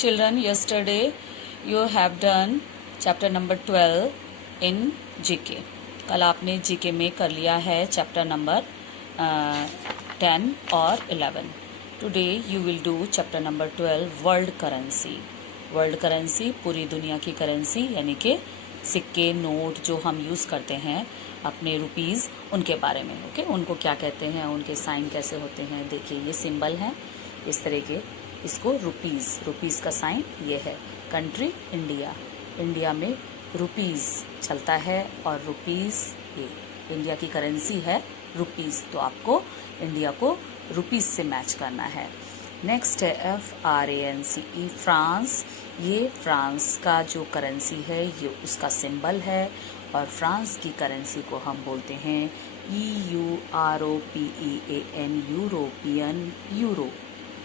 Children, yesterday you have done chapter number 12 in GK. कल आपने GK में कर लिया है चैप्टर नंबर 10 और 11. Today you will do chapter number 12 world currency. World currency पूरी दुनिया की करेंसी यानी कि सिक्के नोट जो हम यूज़ करते हैं अपने रुपीज़ उनके बारे में. ओके, उनको क्या कहते हैं, उनके साइन कैसे होते हैं. देखिए ये सिंबल हैं इस तरह के, इसको रुपीज़ का साइन ये है. कंट्री इंडिया, इंडिया में रुपीज़ चलता है और रुपीज़ ये इंडिया की करेंसी है रुपीज़, तो आपको इंडिया को रुपीज़ से मैच करना है. नेक्स्ट है FRANCE फ्रांस. ये फ्रांस का जो करेंसी है ये उसका सिंबल है और फ्रांस की करेंसी को हम बोलते हैं EUROPEAN यूरोपियन यूरो.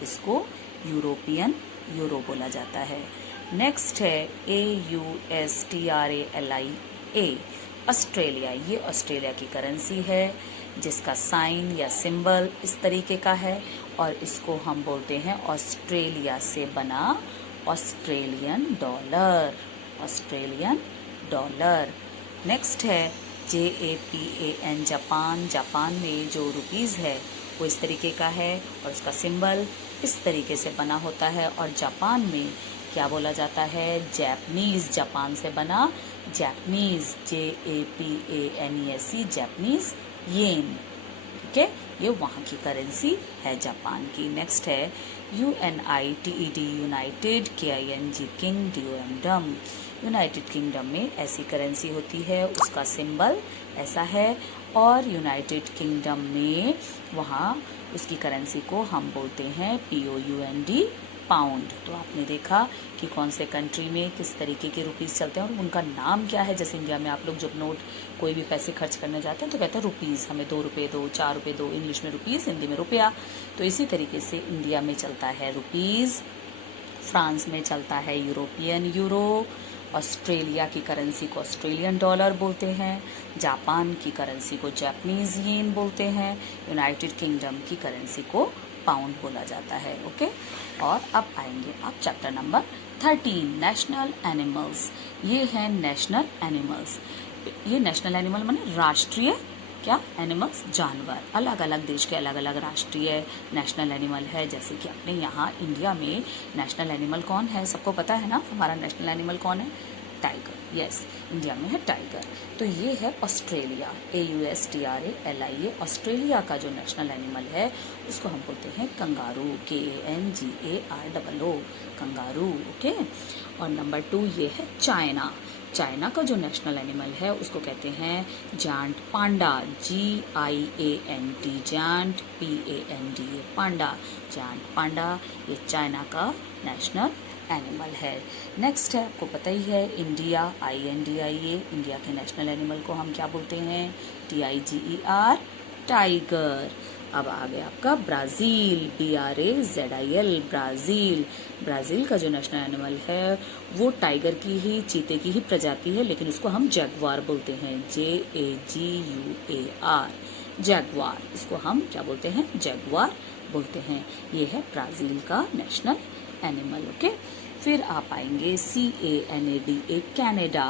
इसको यूरोपियन यूरो बोला जाता है. नेक्स्ट है AUSTRALIA ऑस्ट्रेलिया. ये ऑस्ट्रेलिया की करेंसी है जिसका साइन या सिंबल इस तरीके का है और इसको हम बोलते हैं ऑस्ट्रेलिया से बना Australian dollar. Australian dollar. Next है JAPAN जापान. जापान में जो रुपीज़ है वो इस तरीके का है और उसका सिंबल इस तरीके से बना होता है. और जापान में क्या बोला जाता है, जैपनीज़. जापान से बना जैपनीज़, JAPANESE जापनीज़ येन. ठीक है, ये वहाँ की करेंसी है जापान की. नेक्स्ट है UNITED United, KING king, DOM डम. यूनाइटेड किंगडम में ऐसी करेंसी होती है, उसका सिंबल ऐसा है और यूनाइटेड किंगडम में वहाँ उसकी करेंसी को हम बोलते हैं POUND पाउंड. तो आपने देखा कि कौन से कंट्री में किस तरीके के रुपीज़ चलते हैं और उनका नाम क्या है. जैसे इंडिया में आप लोग जब नोट कोई भी पैसे खर्च करने जाते हैं तो कहते हैं रुपीज़, हमें 2 रुपये दो, 4 रुपये दो. इंग्लिश में रुपीज़, हिंदी में रुपया. तो इसी तरीके से इंडिया में चलता है रुपीज़, फ्रांस में चलता है यूरोपियन यूरो, ऑस्ट्रेलिया की करेंसी को ऑस्ट्रेलियन डॉलर बोलते हैं, जापान की करेंसी को जापानीज़ येन बोलते हैं, यूनाइटेड किंगडम की करेंसी को पाउंड बोला जाता है. ओके, और अब आएंगे आप चैप्टर नंबर 13 नेशनल एनिमल्स. ये है नेशनल एनिमल्स. ये नेशनल एनिमल माने राष्ट्रीय क्या एनिमल्स, जानवर. अलग अलग देश के अलग अलग राष्ट्रीय नेशनल एनिमल है. जैसे कि अपने यहाँ इंडिया में नेशनल एनिमल कौन है, सबको पता है ना. हमारा नेशनल एनिमल कौन है, टाइगर. यस, इंडिया में है टाइगर. तो ये है ऑस्ट्रेलिया, AUSTRALIA. ऑस्ट्रेलिया का जो नेशनल एनिमल है उसको हम बोलते हैं कंगारू, KANGAROO, कंगारू. ओके, और नंबर 2 ये है चाइना. चाइना का जो नेशनल एनिमल है उसको कहते हैं जायंट पांडा, GIANT, जायंट PANDA, पांडा, जायंट पांडा. ये चाइना का नेशनल एनिमल है. नेक्स्ट है, आपको पता ही है इंडिया, INDIA. इंडिया के नेशनल एनिमल को हम क्या बोलते हैं, TIGER, टाइगर. अब आ गया आपका ब्राज़ील, BRAZIL, ब्राज़ील. ब्राज़ील का जो नेशनल एनिमल है वो टाइगर की ही, चीते की ही प्रजाति है, लेकिन उसको हम जैगुआर बोलते हैं, JAGUAR, जैगुआर. इसको हम क्या बोलते हैं, जैगुआर बोलते हैं. ये है ब्राज़ील का नेशनल एनिमल. ओके, फिर आप आएंगे CANADA, कनाडा.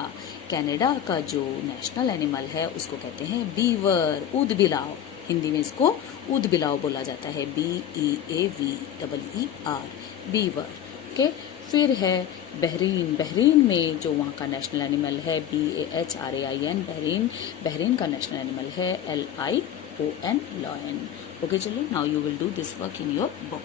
कनाडा का जो नेशनल एनिमल है उसको कहते हैं बीवर, ऊदबिलाव. हिंदी में इसको ऊदबिलाव बोला जाता है, BEAVER, बीवर. ओके, फिर है बहरीन. बहरीन में जो वहाँ का नेशनल एनिमल है BAHRAIN, बहरीन. बहरीन का नेशनल एनिमल है LION, लॉयन. ओके, चलिए, now you will do this work in your book.